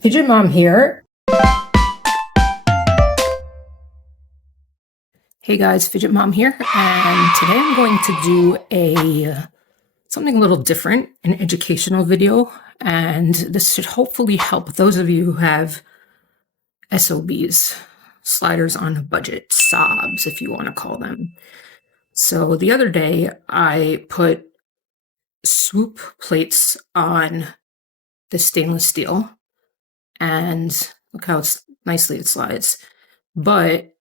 Fidget Mom here. Hey guys, Fidget Mom here, and today I'm going to do something a little different, an educational video, and this should hopefully help those of you who have SOBs, sliders on a budget, SOBs if you want to call them. So the other day I put swoop plates on the stainless steel, and look how nicely it slides, but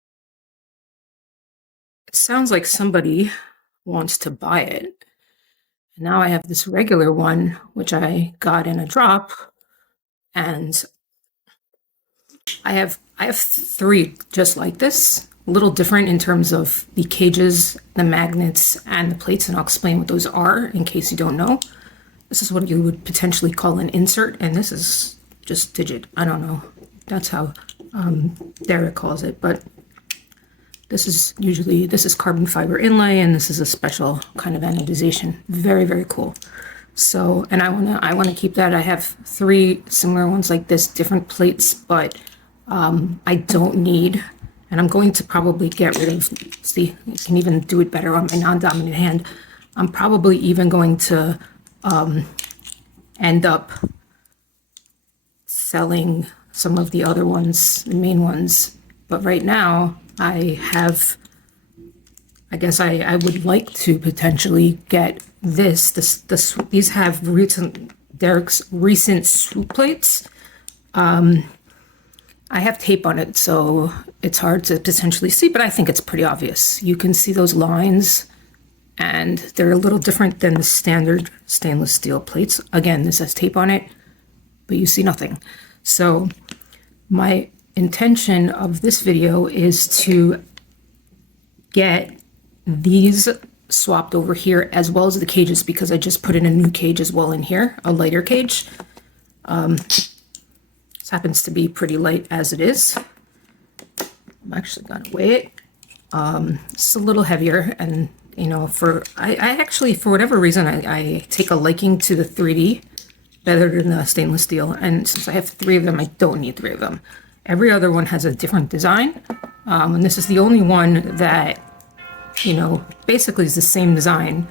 it sounds like somebody wants to buy it. Now I have this regular one, which I got in a drop, and I have three just like this, a little different in terms of the cages, the magnets, and the plates, and I'll explain what those are in case you don't know. This is what you would potentially call an insert, and this is just digit. I don't know. That's how Derek calls it, but this is carbon fiber inlay, and this is a special kind of anodization. Very, very cool. So, and I wanna keep that. I have three similar ones like this, different plates, but I don't need, and I'm going to probably get rid of, see, you can even do it better on my non-dominant hand. I'm probably even going to end up selling some of the other ones, the main ones. But right now, I guess I would like to potentially get this. These have Derek's recent swoop plates. I have tape on it, so it's hard to potentially see, but I think it's pretty obvious. You can see those lines, and they're a little different than the standard stainless steel plates. Again, this has tape on it, but you see nothing. So my intention of this video is to get these swapped over here as well as the cages, because I just put in a new cage as well in here, a lighter cage. This happens to be pretty light as it is. I'm actually gonna weigh it. It's a little heavier, and you know, I actually, for whatever reason, I take a liking to the 3D better than the stainless steel, and since I have three of them, I don't need three of them. Every other one has a different design, and this is the only one that, you know, basically is the same design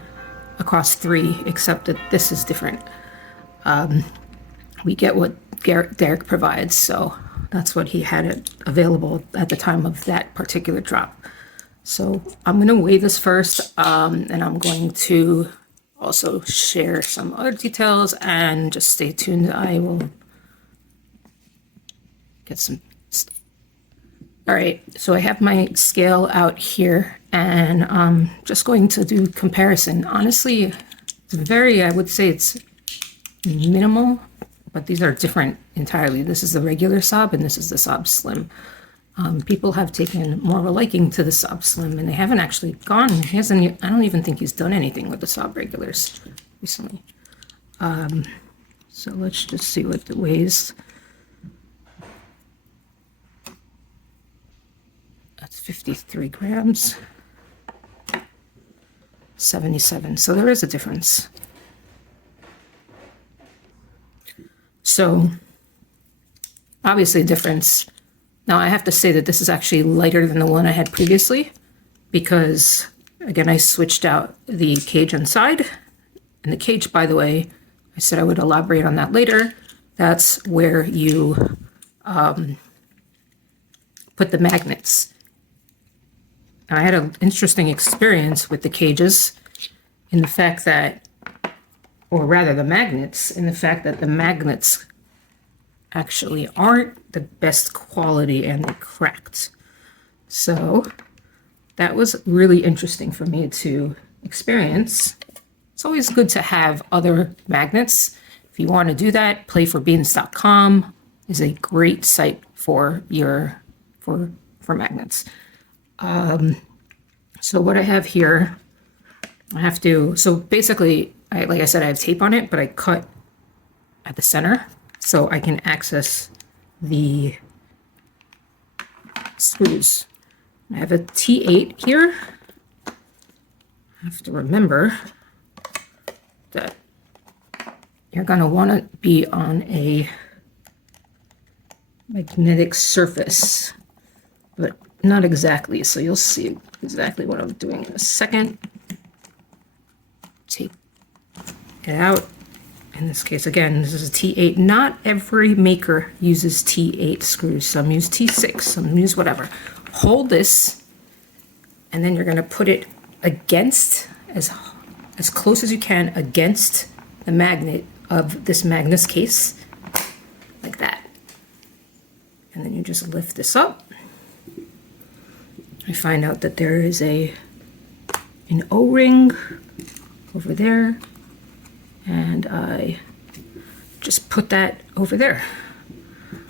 across three, except that this is different. We get what Derek provides, so that's what he had available at the time of that particular drop. So I'm going to weigh this first, and I'm going to also share some other details, and just stay tuned. I will get some stuff. All right, so I have my scale out here, and I'm just going to do comparison. Honestly, it's I would say it's minimal, but these are different entirely. This is the regular SOB, and this is the SOB Slim. People have taken more of a liking to the SOB Slim, and they haven't actually gone. I don't even think he's done anything with the SOB regulars recently. So let's just see what it weighs. That's 53 grams. 77. So there is a difference. So obviously a difference. Now I have to say that this is actually lighter than the one I had previously, because again, I switched out the cage inside, and the cage, by the way, I said I would elaborate on that later. That's where you put the magnets. And I had an interesting experience with the cages in the fact that, or rather the magnets, in the fact that the magnets actually aren't the best quality and they cracked. So that was really interesting for me to experience. It's always good to have other magnets. If you want to do that, playforbeans.com is a great site for magnets. So what I have here, so basically, like I said, I have tape on it, but I cut at the center so I can access the screws. I have a T8 here. I have to remember that you're gonna wanna be on a magnetic surface, but not exactly. So you'll see exactly what I'm doing in a second. Take it out. In this case, again, this is a T8. Not every maker uses T8 screws. Some use T6, some use whatever. Hold this, and then you're going to put it against, as close as you can, against the magnet of this Magnus case, like that. And then you just lift this up. I find out that there is an O-ring over there, and I just put that over there.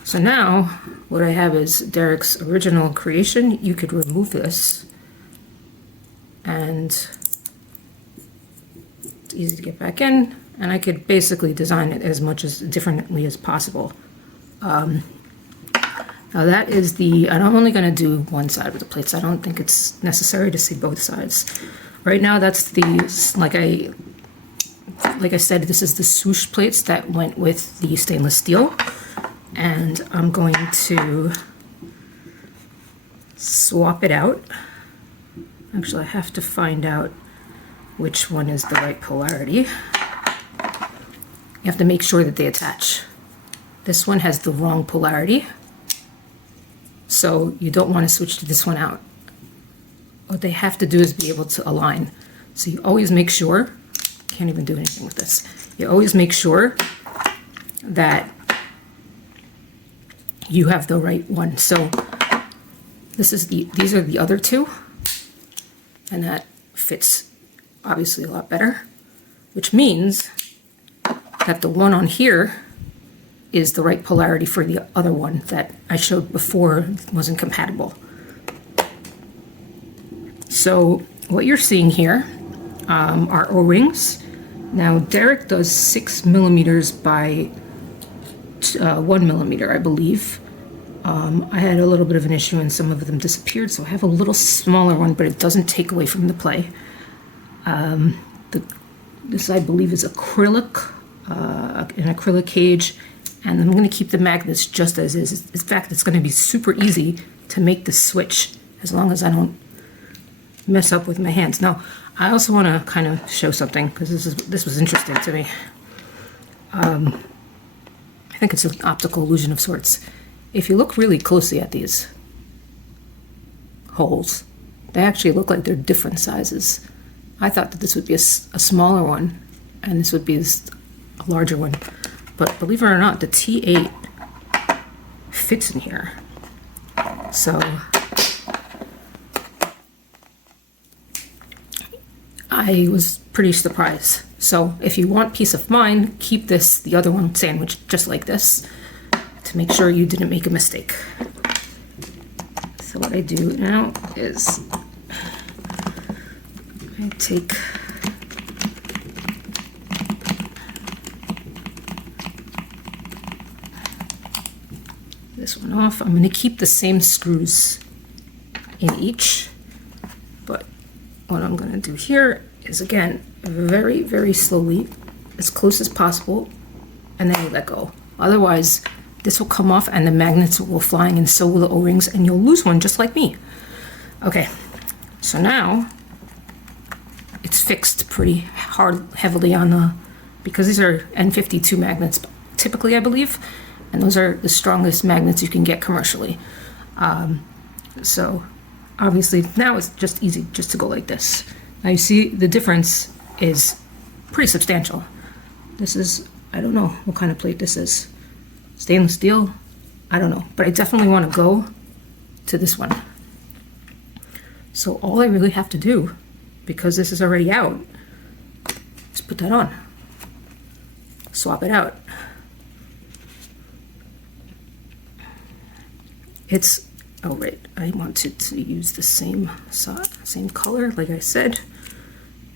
So now what I have is Derek's original creation. You could remove this, and it's easy to get back in, and I could basically design it as much as differently as possible. Now that is and I'm only going to do one side of the plates. I don't think it's necessary to see both sides. Right now that's like I said, this is the swoosh plates that went with the stainless steel. And I'm going to swap it out. Actually, I have to find out which one is the right polarity. You have to make sure that they attach. This one has the wrong polarity, so you don't want to switch to this one out. What they have to do is be able to align. So you always make sure, can't even do anything with this. You always make sure that you have the right one. So these are the other two, and that fits obviously a lot better, which means that the one on here is the right polarity for the other one that I showed before wasn't compatible. So what you're seeing here are O-rings. Now Derek does 6 millimeters by 1 millimeter, I believe. I had a little bit of an issue and some of them disappeared, so I have a little smaller one, but it doesn't take away from the play. This I believe is acrylic, an acrylic cage, and I'm going to keep the magnets just as is. In fact, it's going to be super easy to make the switch as long as I don't mess up with my hands. Now, I also want to kind of show something because this was interesting to me. I think it's an optical illusion of sorts. If you look really closely at these holes, they actually look like they're different sizes. I thought that this would be a smaller one and this would be a larger one, but believe it or not, the T8 fits in here. So I was pretty surprised. So if you want peace of mind, keep the other one sandwiched just like this to make sure you didn't make a mistake. So what I do now is I take this one off. I'm going to keep the same screws in each, but what I'm going to do here is, again, very, very slowly, as close as possible, and then you let go. Otherwise, this will come off and the magnets will go flying, and so will the O-rings, and you'll lose one just like me. Okay, so now it's fixed pretty heavily on because these are N52 magnets typically, I believe, and those are the strongest magnets you can get commercially. So obviously now it's just easy just to go like this. Now you see the difference is pretty substantial. This is, I don't know what kind of plate this is. Stainless steel? I don't know, but I definitely want to go to this one. So all I really have to do, because this is already out, is put that on. Swap it out. It's, oh right, I wanted to use the same color, like I said,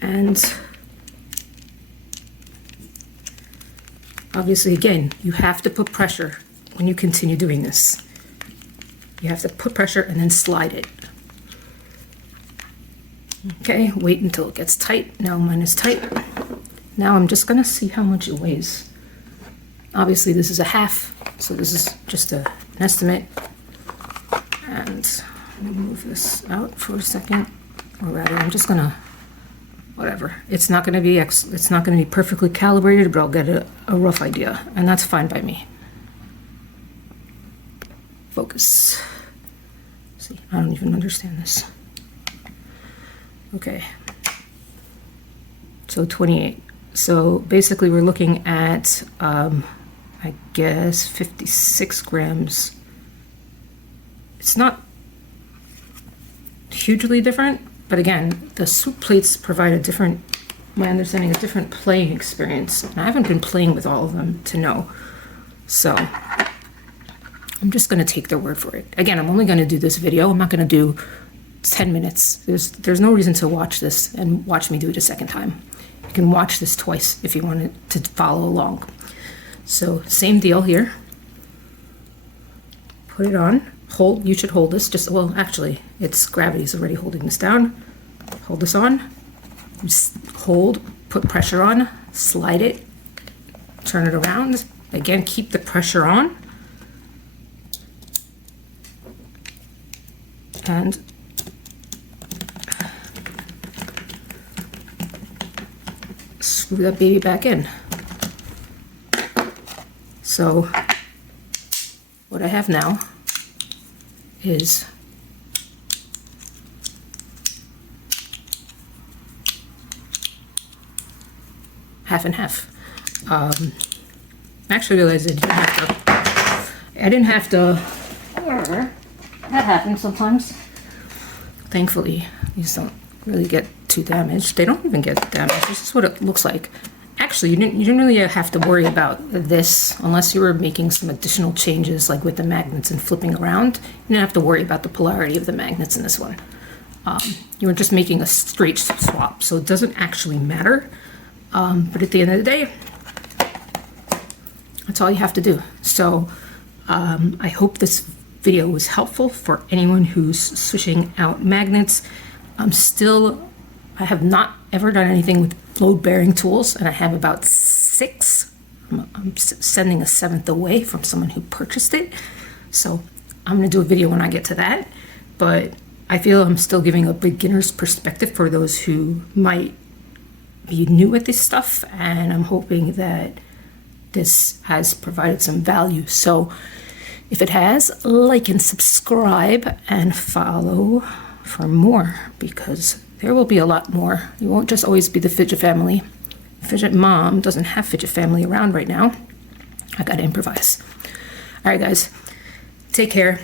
and obviously, again, you have to put pressure when you continue doing this. You have to put pressure and then slide it. Okay, wait until it gets tight. Now mine is tight. Now I'm just gonna see how much it weighs. Obviously this is a half, so this is just a an estimate. And let me move this out for a second, or rather, I'm just gonna, whatever. It's not gonna be perfectly calibrated, but I'll get a rough idea, and that's fine by me. Focus. See, I don't even understand this. Okay. So 28. So basically, we're looking at, I guess, 56 grams. It's not hugely different, but again, the soup plates provide a different, my understanding, a different playing experience. And I haven't been playing with all of them to know. So I'm just going to take their word for it. Again, I'm only going to do this video. I'm not going to do 10 minutes. There's no reason to watch this and watch me do it a second time. You can watch this twice if you wanted to follow along. So same deal here. Put it on. Hold. You should hold this. Just, well, actually, it's gravity's already holding this down. Hold this on. Just hold. Put pressure on. Slide it. Turn it around. Again, keep the pressure on. And screw that baby back in. So what I have now is half and half. I actually realized I didn't have to, that happens sometimes. Thankfully, these don't really get too damaged. They don't even get damaged. This is what it looks like. Actually, you didn't really have to worry about this unless you were making some additional changes, like with the magnets and flipping around. You didn't have to worry about the polarity of the magnets in this one. You were just making a straight swap, so it doesn't actually matter. But at the end of the day, that's all you have to do. So I hope this video was helpful for anyone who's switching out magnets. I have not ever done anything with load-bearing tools, and I have about 6. I'm sending a 7th away from someone who purchased it. So I'm going to do a video when I get to that. But I feel I'm still giving a beginner's perspective for those who might be new at this stuff, and I'm hoping that this has provided some value. So if it has, like and subscribe and follow for more, because there will be a lot more. You won't just always be the Fidget family. Fidget mom doesn't have Fidget family around right now. I gotta improvise. All right, guys, take care.